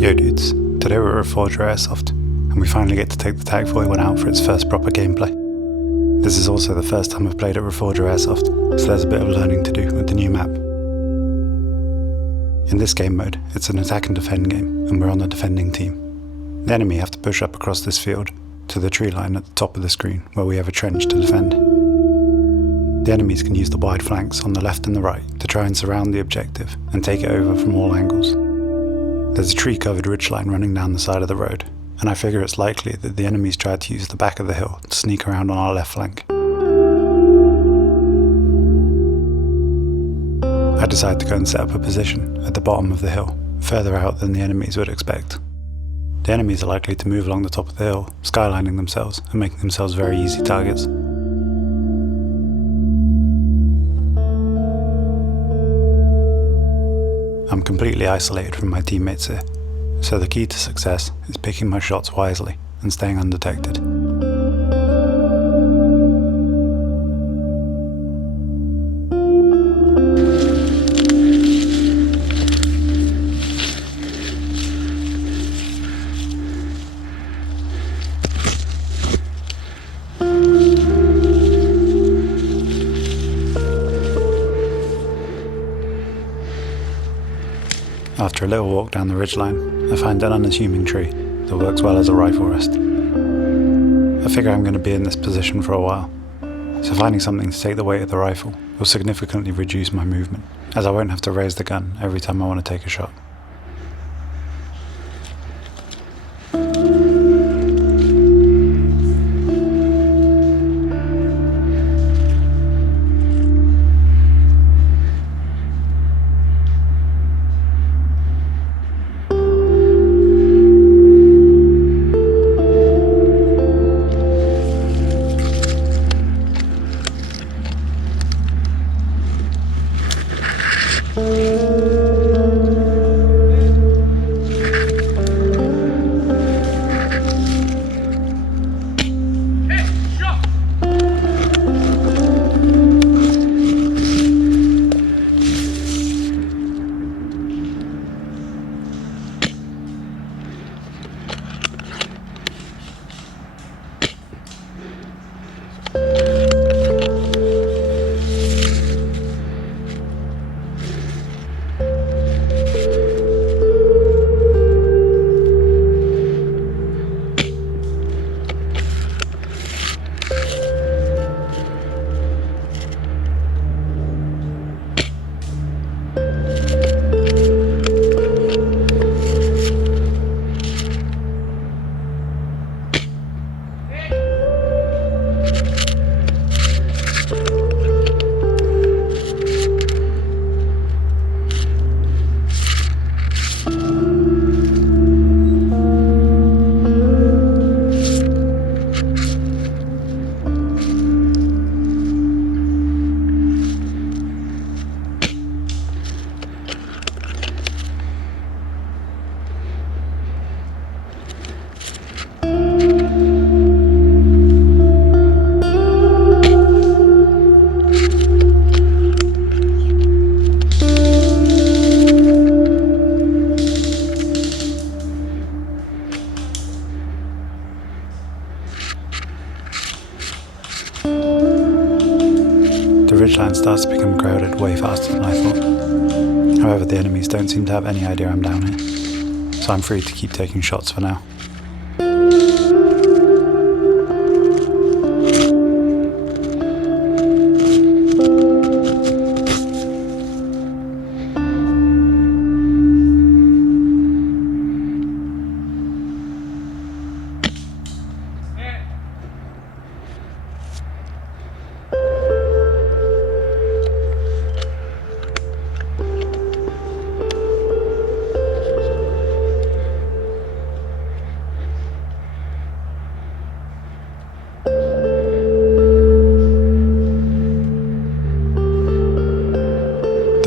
Yo dudes, today we're at Forger Airsoft, and we finally get to take the Tac-41 out for its first proper gameplay. This is also the first time I've played at Forger Airsoft, so there's a bit of learning to do with the new map. In this game mode, it's an attack and defend game, and we're on the defending team. The enemy have to push up across this field to the tree line at the top of the screen, where we have a trench to defend. The enemies can use the wide flanks on the left and the right to try and surround the objective and take it over from all angles. There's a tree-covered ridgeline running down the side of the road, and I figure it's likely that the enemies tried to use the back of the hill to sneak around on our left flank. I decide to go and set up a position at the bottom of the hill, further out than the enemies would expect. The enemies are likely to move along the top of the hill, skylining themselves and making themselves very easy targets. I'm completely isolated from my teammates here, so the key to success is picking my shots wisely and staying undetected. After a little walk down the ridgeline, I find an unassuming tree that works well as a rifle rest. I figure I'm going to be in this position for a while, so finding something to take the weight of the rifle will significantly reduce my movement, as I won't have to raise the gun every time I want to take a shot. The ridgeline starts to become crowded way faster than I thought. However, the enemies don't seem to have any idea I'm down here, so I'm free to keep taking shots for now.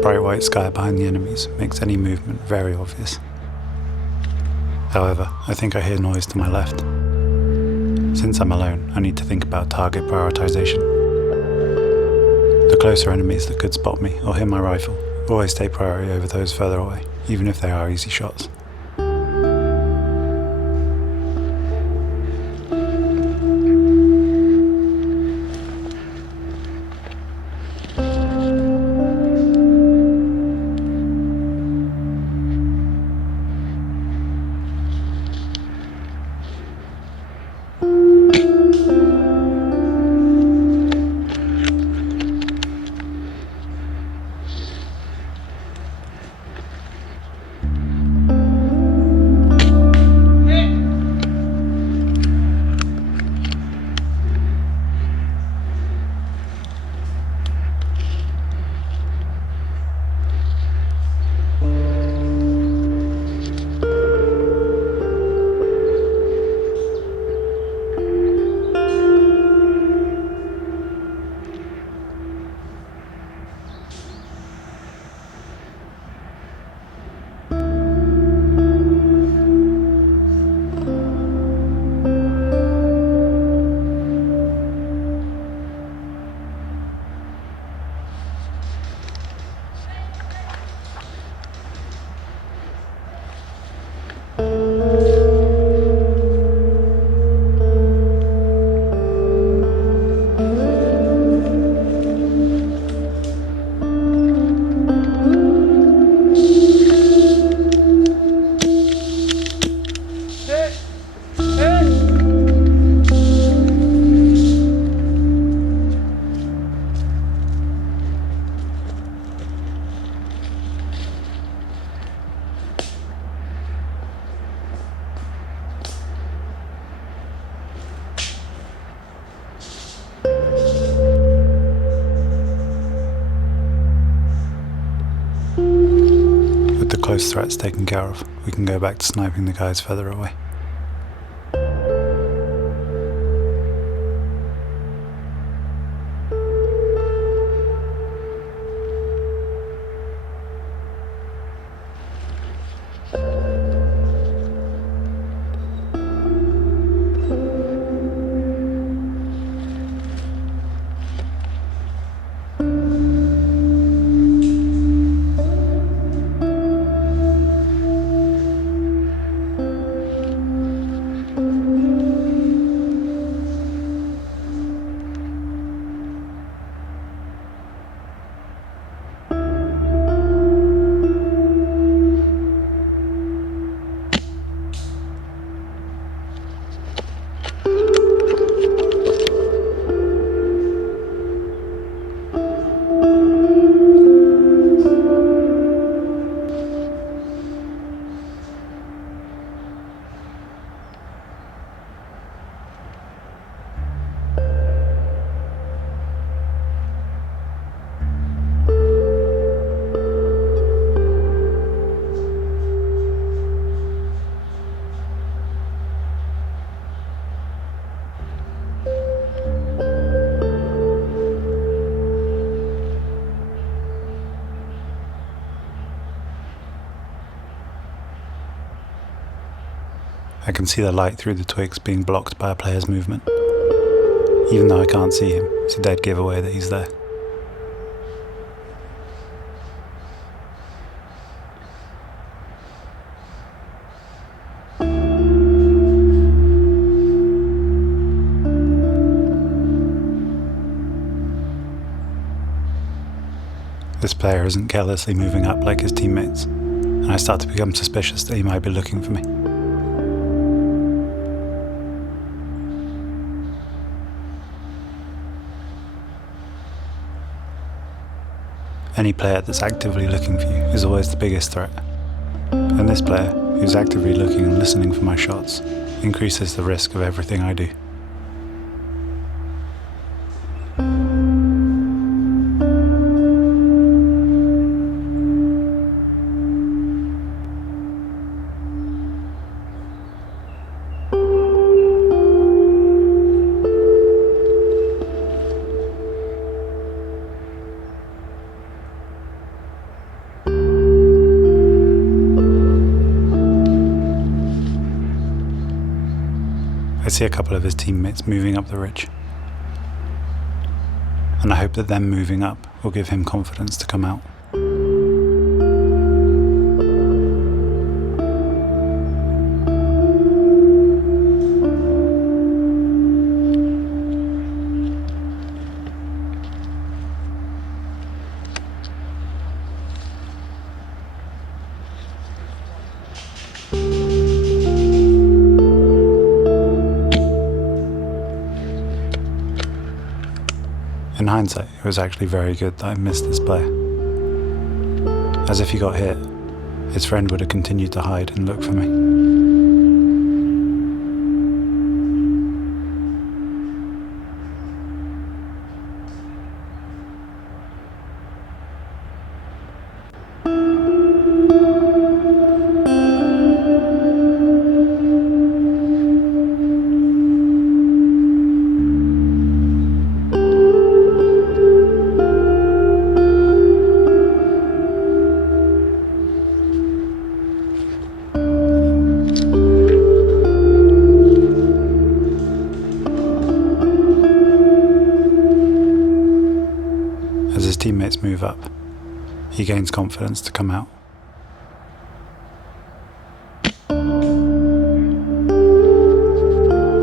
bright white sky behind the enemies makes any movement very obvious. However, I think I hear noise to my left. Since I'm alone, I need to think about target prioritization. The closer enemies that could spot me or hit my rifle, always take priority over those further away, even if they are easy shots. Close threats taken care of, we can go back to sniping the guys further away. I can see the light through the twigs being blocked by a player's movement. Even though I can't see him, it's a dead giveaway that he's there. This player isn't carelessly moving up like his teammates, and I start to become suspicious that he might be looking for me. Any player that's actively looking for you is always the biggest threat, and this player, who's actively looking and listening for my shots, increases the risk of everything I do. I see a couple of his teammates moving up the ridge. and I hope that them moving up will give him confidence to come out. In hindsight, it was actually very good that I missed this player. As if he got hit, his friend would have continued to hide and look for me. As his teammates move up, he gains confidence to come out.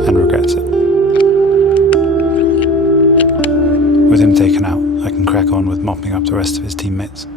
And regrets it. With him taken out, I can crack on with mopping up the rest of his teammates.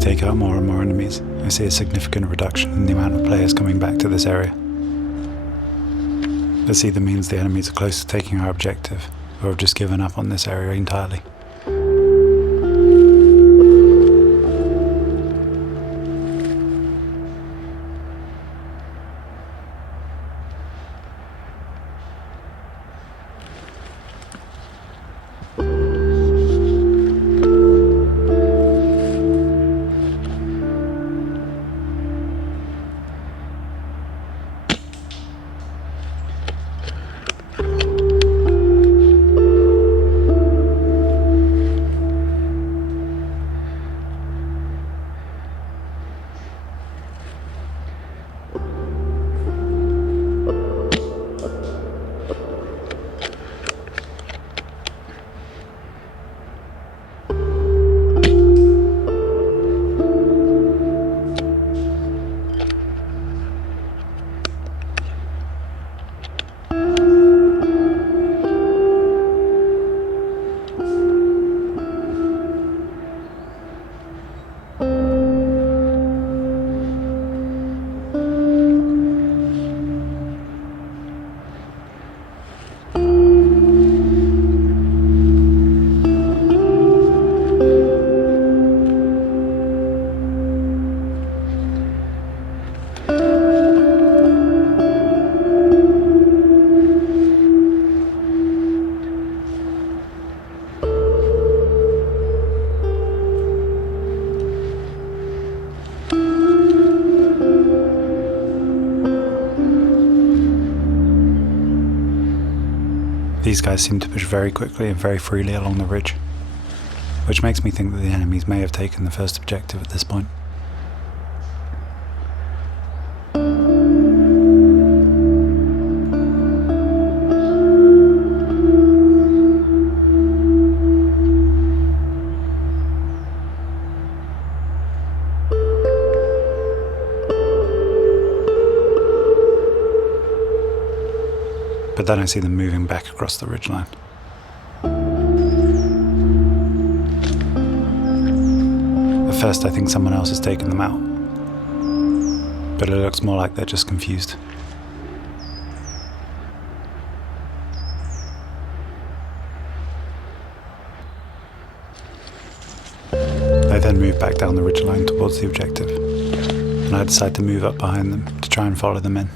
Take out more and more enemies, I see a significant reduction in the amount of players coming back to this area. This either means the enemies are close to taking our objective, or have just given up on this area entirely. These guys seem to push very quickly and very freely along the ridge, which makes me think that the enemies may have taken the first objective at this point. But then I see them moving back across the ridgeline. At first I think someone else has taken them out, but it looks more like they're just confused. I then move back down the ridgeline towards the objective, and I decide to move up behind them to try and follow them in.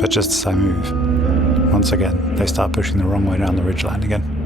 But just as I move, once again, they start pushing the wrong way down the ridgeline again.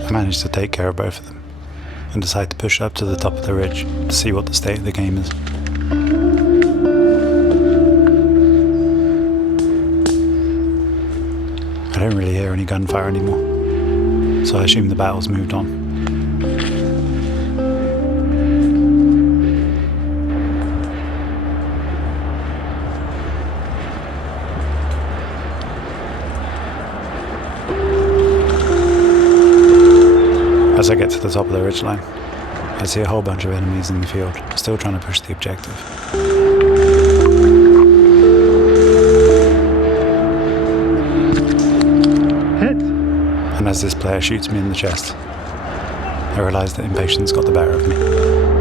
I managed to take care of both of them, and decide to push up to the top of the ridge to see what the state of the game is. I don't really hear any gunfire anymore, so I assume the battle's moved on. As I get to the top of the ridgeline, I see a whole bunch of enemies in the field, still trying to push the objective. Hit! And as this player shoots me in the chest, I realise that impatience got the better of me.